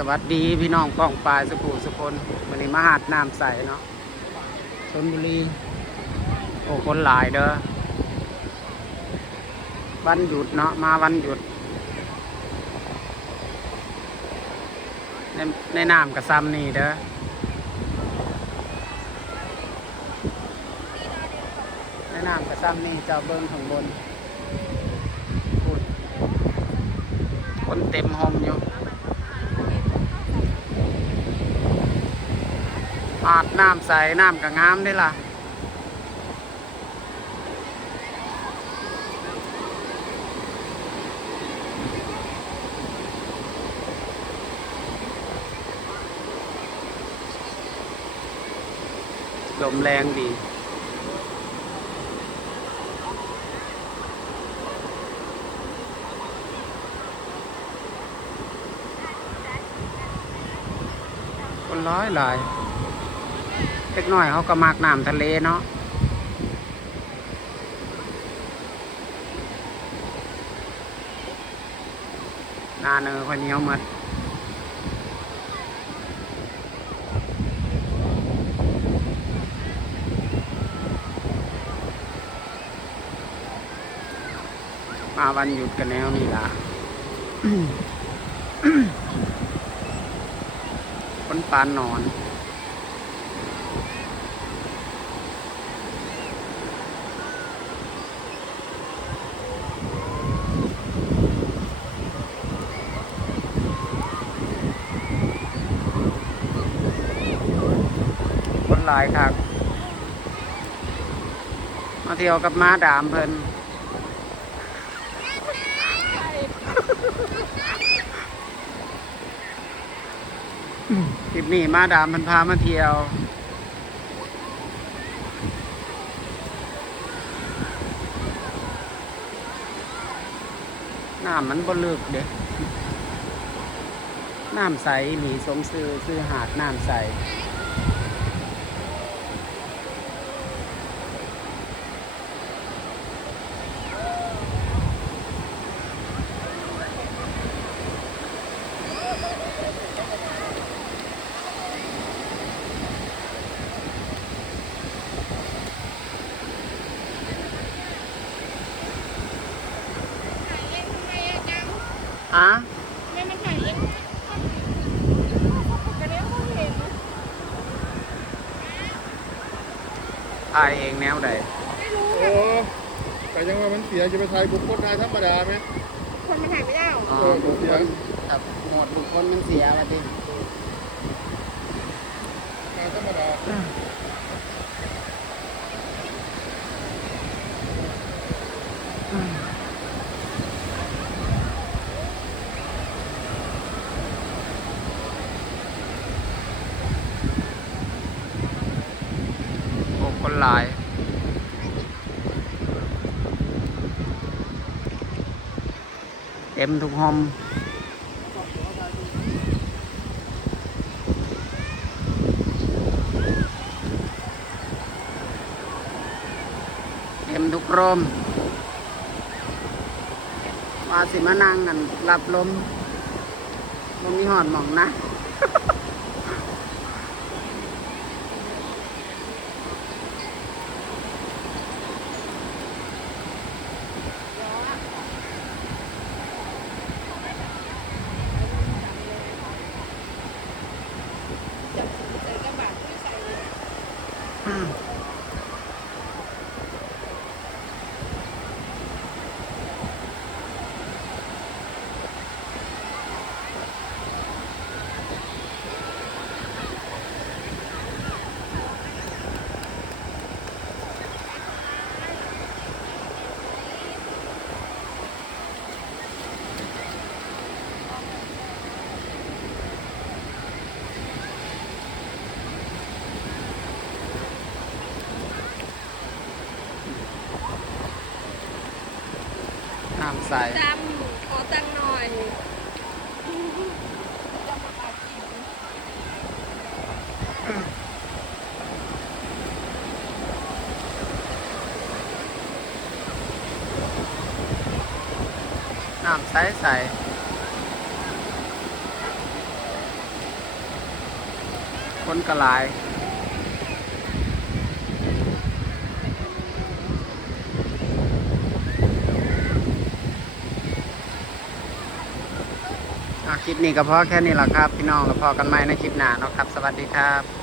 สวัสดีพี่น้องป้องปลายสุขุสุคนวันนี้มาหาดน้ำใสเนาะชนบุรี โอ้คนหลายเด้อวันหยุดเนาะมาวันหยุด ในในน้ำกับซ้ำนี่เด้อในน้ำกับซ้ำนี่จ้าเบิ้งข้างบนคนเต็มหอมอยู่ อาบน้ำใส่น้ำกับงามได้ล่ะลมแรงดีคนร้อยหลาย เล็กน้อยเขาก็มากน้ำทะเลเนาะหนาเนอคนเหนียวหมดมาวันหยุดกันแล้วนี่ล่ะคนปานนอน คนหลายครับมาเที่ยวกับม้าดามเพิ่นคลิปนี้ม้าดามเพิ่นพามาเที่ยว น้ำมันบลึกเด้น้ำใสหลีสมซื้อซื้อหาดน้ำใส อะไม่มันถ่ายเองกันแล้วก็เห็นถ่ายเองแนวใดไม่รู้โอ้แต่ยังว่ามันเสียจะไปถ่ายบุคคลถ่ายธรรมดาไหมคนมันถ่ายไม่ได้หรออ๋อเออผมเสียครับหมวดบุคคลมันเสียละทีถ่ายธรรมดา หลาย เต็มทุกห้องเต็มทุกร่มว่าสิมานั่งนั่นรับลมลมมีหอดหมองนะ Mm. น้ำใสจำขอตังค์หน่อยน้ำใสใสคนกระหลาย คลิปนี้ก็พอแค่นี้แหละครับ พี่น้องแล้วพอกันใหม่ในคลิปหน้าเนาะครับ สวัสดีครับ